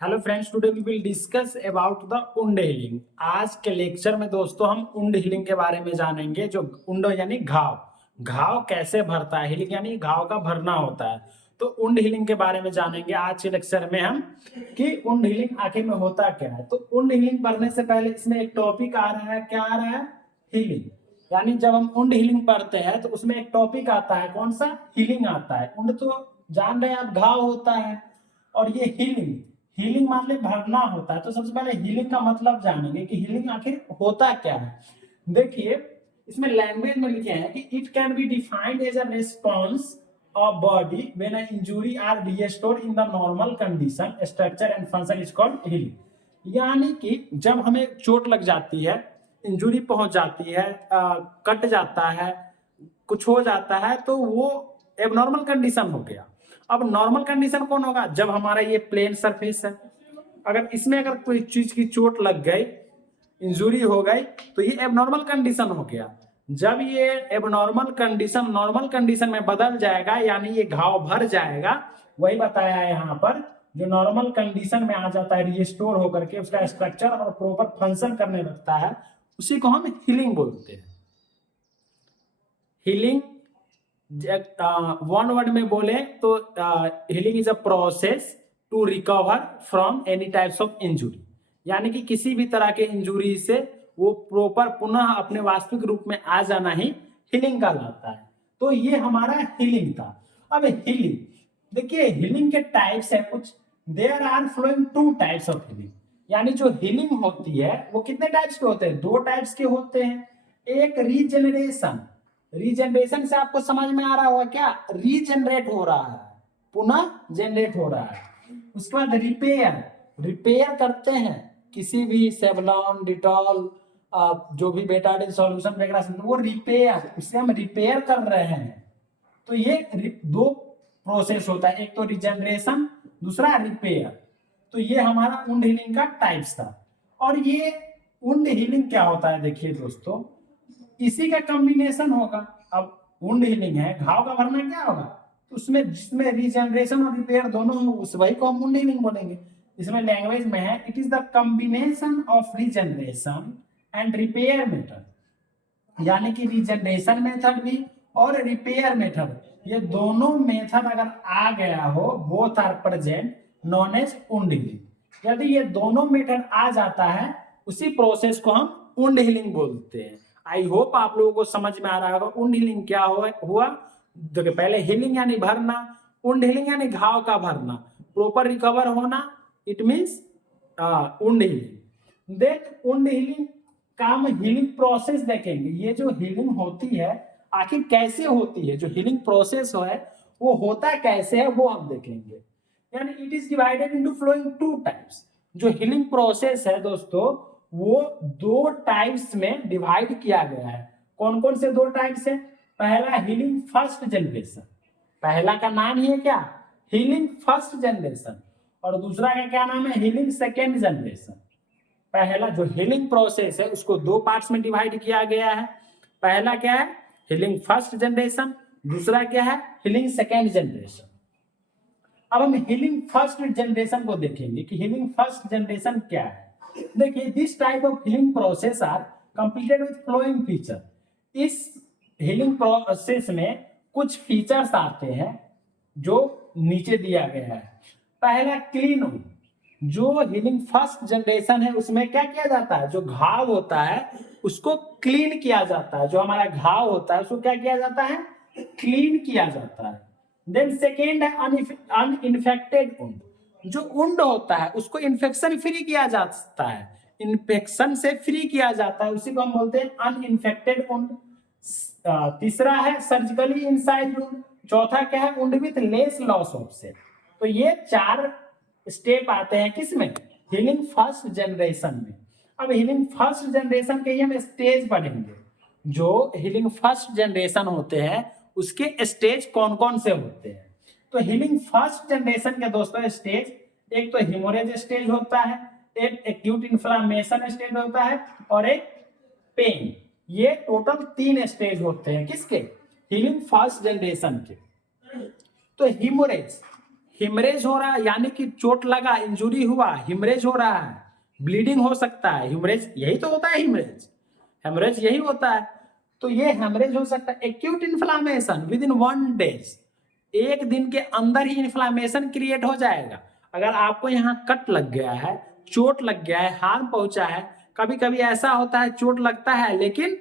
Hello friends, today we will discuss about the wound healing. आज के lecture में दोस्तों हम वुंड हीलिंग के बारे में जानेंगे। जो वुंड यानी घाव, घाव कैसे भरता है, हीलिंग यानी घाव का भरना होता है। तो वुंड हीलिंग के बारे में जानेंगे आज के लेक्चर में हम कि वुंड हीलिंग आखिर में होता क्या है। तो वुंड हीलिंग पढ़ने से पहले इसमें एक टॉपिक आ रहा है, क्या आ रहा है? हीलिंग। यानी जब हम वुंड हीलिंग पढ़ते हैं तो उसमें एक टॉपिक आता है, कौन सा? हीलिंग आता है। वुंड तो जान रहे हैं आप, घाव होता है, और ये हीलिंग, हीलिंग मतलब भरना होता है। तो सबसे पहले हीलिंग का मतलब जानेंगे कि हीलिंग आखिर होता क्या है। देखिए, इसमें लैंग्वेज में लिखे हैं कि it can be defined as a response of body when a injury are restored in the normal condition structure and function is called healing. यानी कि जब हमें चोट लग जाती है, इंजुरी पहुंच जाती है, कट जाता है, कुछ हो जाता है, तो वो एबनॉर्मल कंडीशन हो गया। अब नॉर्मल कंडीशन कौन होगा? जब हमारा ये प्लेन सरफेस है, अगर इसमें अगर कोई चीज की चोट लग गई, इंजुरी हो गई, तो ये एबनॉर्मल कंडीशन हो गया। जब ये एबनॉर्मल कंडीशन नॉर्मल कंडीशन में बदल जाएगा, यानी ये घाव भर जाएगा, वही बताया है यहाँ पर। जो नॉर्मल कंडीशन में आ जाता है, रिस्टोर होकर के उसका स्ट्रक्चर और प्रॉपर फंक्शन करने लगता है, उसी को हम हीलिंग बोलते हैं। हीलिंग वन वर्ड में बोले तो healing is a process to recover from any types of injury. यानी कि किसी भी तरह के इंजुरी से वो प्रॉपर पुनः अपने वास्तविक रूप में आ जाना ही हीलिंग कहलाता है। तो ये हमारा हीलिंग था। अब हीलिंग, देखिए हीलिंग के टाइप्स है कुछ। There are following two types of healing. यानी जो हीलिंग होती है वो कितने टाइप्स के होते हैं? दो टाइप्स के होते हैं। एक रीजनरेशन, रीजनरेशन से आपको समझ में आ रहा होगा क्या? रीजनरेट हो रहा है, पुनः जनरेट हो रहा है। उसके बाद रिपेयर, रिपेयर करते हैं किसी भी सेवलॉन, डिटॉल, जो भी बेटाडिन सॉल्यूशन वगैरह से, वो रिपेयर, इससे हम रिपेयर कर रहे हैं। तो ये दो प्रोसेस होता है, एक तो रिजनरेशन, दूसरा रिपेयर। तो ये हमारा वुंड हीलिंग का टाइप्स था। और ये वुंड हीलिंग क्या होता है, देखिए दोस्तों, इसी का कॉम्बिनेशन होगा। अब वुंड हीलिंग है, घाव का भरना क्या होगा? तो उसमें जिसमें रीजनरेशन और रिपेयर दोनों हो, उस वही को हम वुंड हीलिंग बोलेंगे। इसमें लैंग्वेज में है, it is the combination of regeneration and repair method. यानी कि रीजनरेशन मेथड भी और रिपेयर मेथड, ये दोनों मेथड अगर आ गया हो, both are present, known as wound healing. यदि ये दोनों मेथड आ जाता है, उसी प्रोसेस को हम वुंड हीलिंग बोलते हैं। आई होप आप लोगों को समझ में आ रहा होगा वुंड हीलिंग क्या हुआ। देखिए, पहले हीलिंग यानी भरना, वुंड हीलिंग यानी घाव का भरना, प्रॉपर रिकवर होना, it means wound healing. Then wound healing का हम हीलिंग प्रोसेस देखेंगे। ये जो हीलिंग होती है आखिर कैसे होती है, जो हीलिंग प्रोसेस है वो होता कैसे है, वो हम देखेंगे। यानी it is divided into following two types. जो हीलिंग प्रोसेस है दोस्तों, वो दो टाइप्स में डिवाइड किया गया है। कौन कौन से दो टाइप्स है? पहला हीलिंग फर्स्ट जनरेशन, पहला का नाम ही है क्या? Healing first generation. और दूसरा का क्या नाम है? Healing second generation. पहला जो हीलिंग प्रोसेस है उसको दो पार्ट्स में डिवाइड किया गया है। पहला क्या है? Healing first generation. दूसरा क्या है? Healing second generation. अब हम हीलिंग फर्स्ट जनरेशन को देखेंगे कि हीलिंग फर्स्ट जनरेशन क्या है। देखिए, this type of healing process are completed with following feature. इस हीलिंग प्रोसेस में कुछ फीचर्स आते हैं जो नीचे दिया गया है। पहला क्लीन वुंड। जो हीलिंग फर्स्ट जनरेशन है उसमें क्या किया जाता है? जो घाव होता है उसको क्लीन किया जाता है। जो हमारा घाव होता है उसको क्या किया जाता है? क्लीन किया जाता है। देन सेकेंड है अनइन्फेक्टेड वुंड। जो वुंड होता है उसको इन्फेक्शन फ्री किया जा सकता है, इन्फेक्शन से फ्री किया जाता है, उसी को हम बोलते हैं अनइन्फेक्टेड वुंड। तीसरा है सर्जिकली इंसाइज वुंड। चौथा क्या है? Wound with less loss of cell. तो ये चार स्टेप आते हैं किसमें? हीलिंग फर्स्ट जनरेशन में। अब हीलिंग फर्स्ट जनरेशन के ही हम स्टेज पढ़ेंगे। जो हीलिंग फर्स्ट जनरेशन होते हैं उसके स्टेज कौन कौन से होते हैं। तो हीलिंग फर्स्ट जनरेशन के दोस्तों स्टेज, एक तो हेमोरेज स्टेज होता है, एक एक्यूट इन्फ्लामेशन स्टेज होता है, और एक पेन। ये टोटल तीन स्टेज होते हैं किसके? हीलिंग फर्स्ट जनरेशन के। तो हेमोरेज, हिमरेज हो रहा है यानी कि चोट लगा, इंजुरी हुआ, हिमरेज हो रहा है, ब्लीडिंग हो सकता है। हिमरेज यही तो होता है, हिमरेज, हेमरेज यही होता है। तो ये हेमरेज हो सकता है। Acute inflammation with in 1 days, एक दिन के अंदर ही इन्फ्लामेशन क्रिएट हो जाएगा। अगर आपको यहाँ कट लग गया है, चोट लग गया है, हार्म पहुंचा है, कभी कभी ऐसा होता है चोट लगता है लेकिन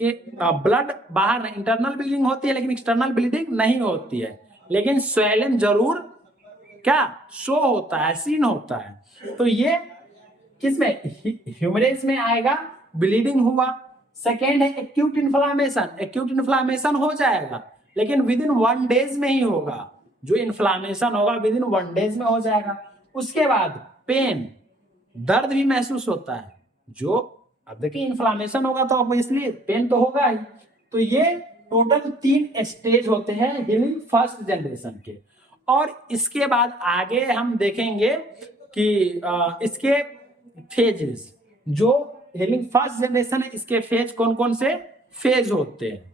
ब्लड बाहर, इंटरनल ब्लीडिंग होती है लेकिन एक्सटर्नल ब्लीडिंग नहीं होती है, लेकिन स्वेलन जरूर क्या शो होता है, सीन होता है। तो ये किसमें, ह्यूमरेज में आएगा, ब्लीडिंग हुआ। सेकेंड है एक्यूट इन्फ्लामेशन, एक्यूट इन्फ्लामेशन हो जाएगा लेकिन विद इन 1 डेज में ही होगा, जो इन्फ्लामेशन होगा विद इन 1 डेज में हो जाएगा। उसके बाद पेन, दर्द भी महसूस होता है, जो अब देखिए इन्फ्लामेशन होगा तो ऑब्वियसली पेन तो होगा ही। तो ये टोटल 3 स्टेज होते हैं हीलिंग फर्स्ट जनरेशन के। और इसके बाद आगे हम देखेंगे कि इसके फेजेस, जो हीलिंग फर्स्ट जनरेशन है इसके फेज कौन कौन से फेज होते हैं।